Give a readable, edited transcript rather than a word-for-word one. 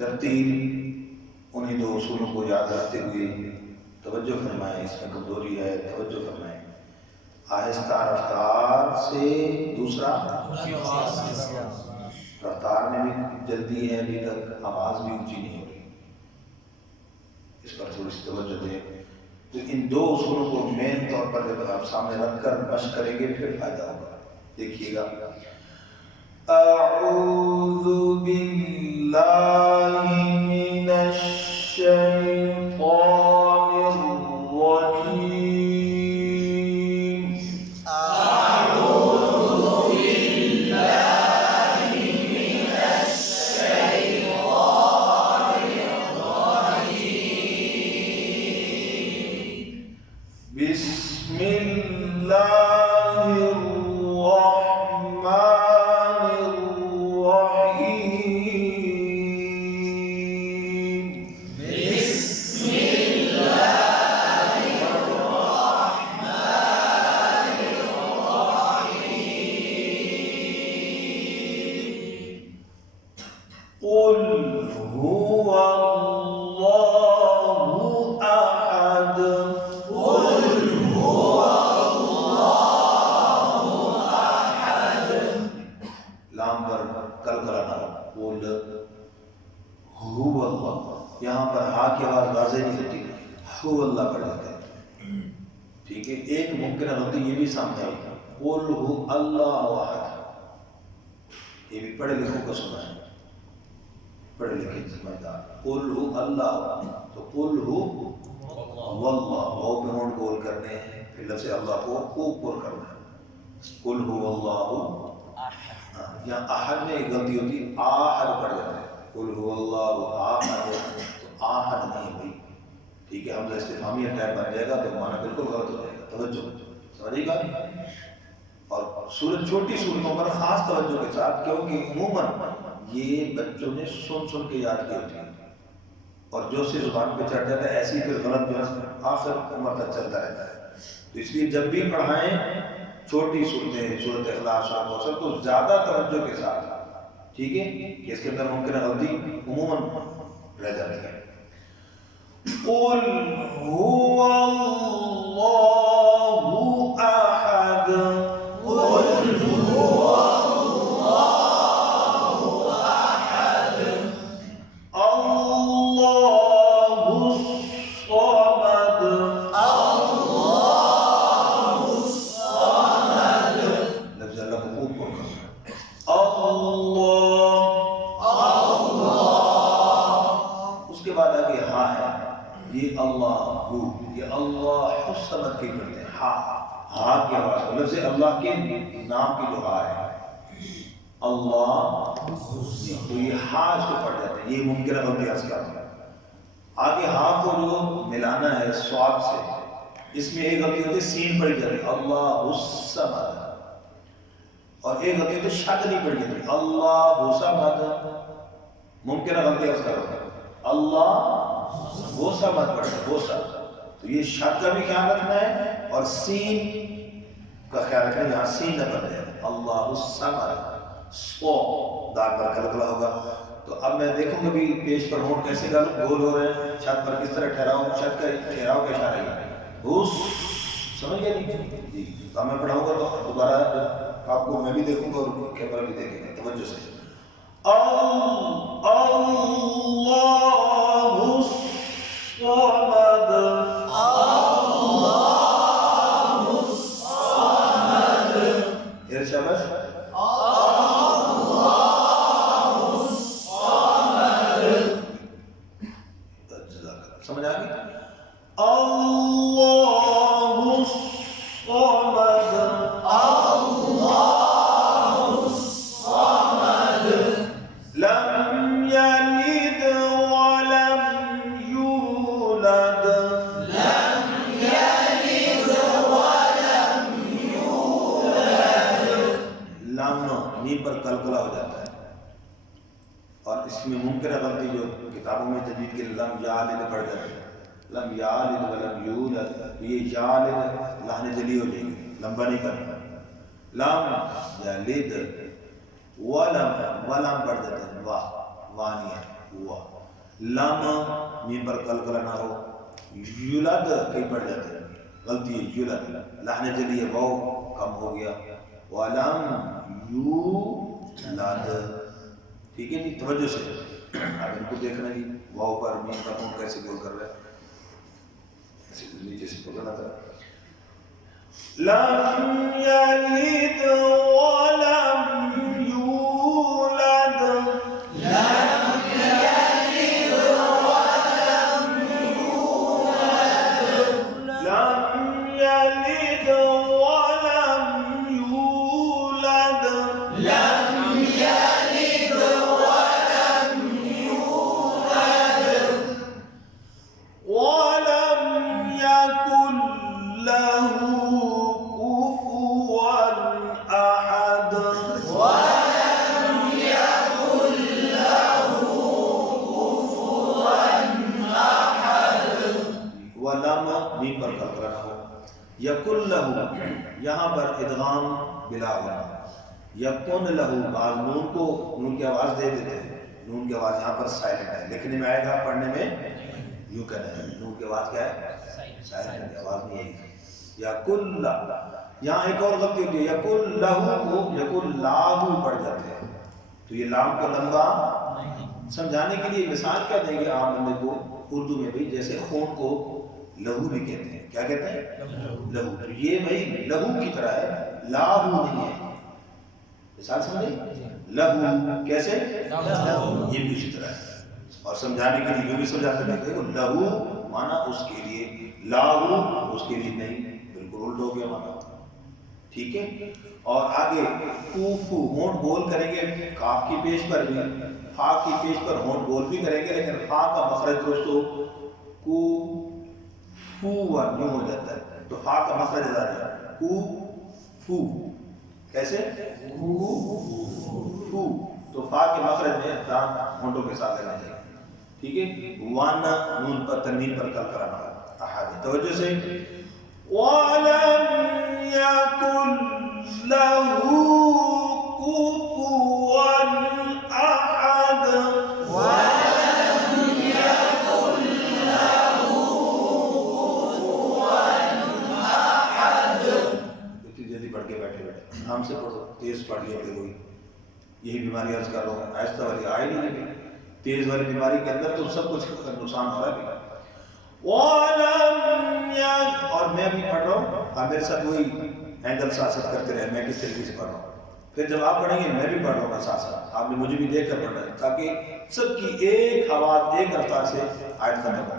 तरतीब उन्हीं दो उसूलों को याद रखते हुए तवज्जो फरमाएं। इसमें कमजोरी है, तवज्जो फरमाएं। आहिस्ता रफ्तार से, दूसरा रफ्तार में भी जल्दी है, अभी तक आवाज़ भी ऊंची नहीं हो रही, इस पर थोड़ी सी तवज्जो दें। तो इन दो उसूलों को मेन तौर पर जब आप सामने रखकर मशक करेंगे फिर फायदा होगा। देखिएगा, अऊज़ु बिल्लाहि मिनश शैतानिर रजीम। अऊज़ु बिल्लाहि मिनश शैतानिर रजीम। बिस्मिल्लाहिर यहाँ पर हा की आवाज वाज़ेह नहीं होती, हु अल्लाह पढ़ जाते हैं। ठीक है, एक मुमकिन गलती ये भी सामने आई, कुल हु अल्लाहु अहद, ये भी पढ़े लिखों को सुना है, पढ़े लिखे समझदार। कुल हु अल्लाह, तो कुल हु वल्लाह, वाव पे होंठ गोल करने हैं, फिर लफ्ज़ अल्लाह को ऊपर करना है। कुल हु अल्लाहु, यहाँ अहद में एक गलती होती है, आहद पढ़ जाते हैं। कुल हु अल्लाहु अहद, तो आहद नहीं भाई, ठीक है, हमजा इस्तिफ़ामिया टाइप बन जाएगा तो माना बिल्कुल गलत हो जाएगा। तवज्जो समझिएगा। और सूरत, छोटी सूरतों पर खास तवज्जो के साथ, क्योंकि उमूमन ये बच्चों ने सुन सुन के याद की होती है और जो से जुबान पे चढ़ जाता है ऐसी फिर गलत जो है आखिर उम्र तक चलता रहता है। तो इसलिए जब भी पढ़ाएं छोटी सूरतें, सूरत इखलास, सूरत कौसर, तो ज़्यादा तवज्जो के साथ, ठीक है, कि इसके अंदर मुमकिन गलती उमूमन रह जाती है। कुल हुवल्लाहु अहद, कुल हुवल्लाहु अहद, अल्लाहुस समद, अल्लाहुस समद, लफ्ज़ अल्लाह को खूब पढ़ना, उसके बाद आगे हा है, ये अल्लाहु, ये अल्लाह समद की करते हैं, हा, हा की आवाज, लफ्ज़ अल्लाह के नाम की जो हा है अल्लाह, तो ये हा इसको पढ़ जाते हैं, ये मुमकिन गलती अर्ज़ करते हैं। आगे हा को जो मिलाना है स्वाद से, इसमें एक गलती होती है सीन पढ़ी जाती है अल्लाहुस समद, और एक गलती होती है शद नहीं पढ़ी जाती अल्लाहुस समद, मुमकिन गलती अर्ज़ करो अल्लाह गोसा मत पढ़ना, गोसा, तो ये शब्द का भी ख्याल रखना है और सीन का ख्याल रखना है, यहाँ सीन न बन जाए। अल्लाहुस समद, सो दाग पर कलकला होगा। तो अब मैं देखूंगा भी पेज पर होंठ कैसे गोल हो रहे हैं, छत पर किस तरह ठहराव, छत का ठहराव का इशारा है उस, समझ गए जी। तो मैं पढ़ाऊंगा तो दोबारा आपको मैं भी देखूंगा और कैमरा भी देखेंगे तवज्जो से। अल्लाहुस समद, अल्लाहुस समद, इरशाद अल्लाहुस समद, समझ आ गई? अल्लाहुस समद, अल्लाहुस समद, लम यलिद वलम यूलद, लम यलिद वलम यूलद, लम नी पर कलकला हो जाता है और इसमें मुमकिन गलती जो किताबों में तजवीद के लम यालिद पढ़ जाती है, लम यालिद वलम यूलद, ये यालिद लाने जली हो जाएगी, लंबा नहीं करना, लम यालिद वलम, वलम पढ़ जाते हैं, वाह वाह नहीं है, हुआ। लम मीम पर कलकला ना हो, युलद कहीं पड़ जाते हैं, गलती है, युलद लाने चलिए वाव कम हो गया, वलम यूलद। ठीक है जी, तवज्जो से अब इनको देखना जी, वाव पर मीम पर कौन कैसे बोल कर रहे हैं, ऐसे नीचे से पकड़ना था। लम यलिद वलम यूलद, लम यलिद वलम यूलद, लम यलिद वलम यूलद, लम यलिद वलम यूलद, वलम यकुन लहू कुफुवन अहद, वलम यकुन लहू कुफुवन अहद। वलम मीम पर कलकला हो, यकुन लहू यहाँ पर इदगाम बिला होना, यकुन लहू बाद नून को, नून की आवाज दे देते हैं, नून की आवाज यहाँ पर साइलेंट है, लिखने में आएगा, पढ़ने में यूं कहना है, नून की आवाज क्या है, साइलेंट आवाज नहीं आएगी। यकुल्ला, यहाँ एक और गलती होती है, यकुल्लाहु को यकुल्लाहु पढ़ जाते हैं, तो ये लाम को लंबा समझाने के लिए मिसाल क्या देंगे आप बंदे को उर्दू में भी, जैसे खून को लहू भी कहते हैं, क्या कहते हैं, लहू, तो ये भाई लहू की तरह है, लाहू नहीं है, मिसाल समझे, लहू कैसे, ये भी उसी तरह है, और समझाने के लिए यूं भी समझा सकते हैं, देखो लहू माना उसके लिए, लाहू उसके लिए नहीं, बिल्कुल उल्टा हो गया माना, ठीक है। और आगे कूफू, होंठ गोल करेंगे काफ की पेश पर भी, फा की पेश पर होंठ गोल भी करेंगे, लेकिन फा का मखरज दोस्तों कू फू यूं हो जाता है, तो फा का मखरज आ जाता है कू फू, कैसे कू फू, तो फा के मखरज में दांत होंठों के साथ रहना चाहिए, ठीक है। वन नून पर तनवीन पर कल कराना अहद, तवज्जो से, वलम यकुन लहू कुफुवन अहद, वलम यकुन लहू कुफुवन अहद। इतनी जल्दी पढ़ के बैठे आराम से पढ़ो, तेज पढ़ लिया कोई, यही बीमारी अर्ज कर रहा हूँ, आहिस्ता वाली आए नहीं, तेज वाली बीमारी के अंदर तो सब कुछ नुकसान हो रहा है। और मैं भी पढ़ रहा हूँ, आप मेरे साथ वही एंगल साथ साथ करते रहे, मैं किस तरीके से पढ़ रहा हूँ, फिर जब आप पढ़ेंगे मैं भी पढ़ रहा हूँ साथ साथ, आपने मुझे भी देख कर पढ़ना है, ताकि सबकी एक आवाज एक रफ्तार से आयत खत्म हो।